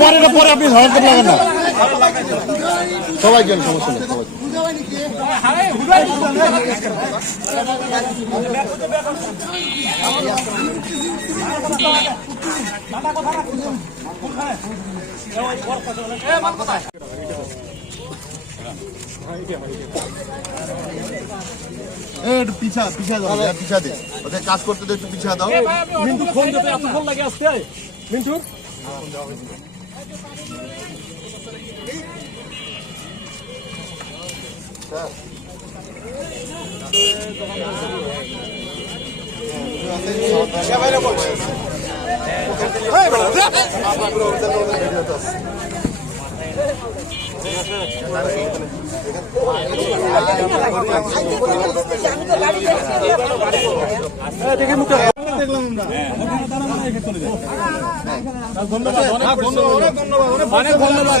পরে পরে আপনি ধরেন লাগান না সবাই গেল সমস্যা নেই পিছা পিছা দাও পিছা দে। ওদের কাজ করতে দে একটু পিছা দাও। মিন্টু ফোন দিতে এত ফোন লাগে আসতে। মিন্টু? দেখে মুখটা ধন্যবাদ। অনেক ধন্যবাদ। অনেক ধন্যবাদ।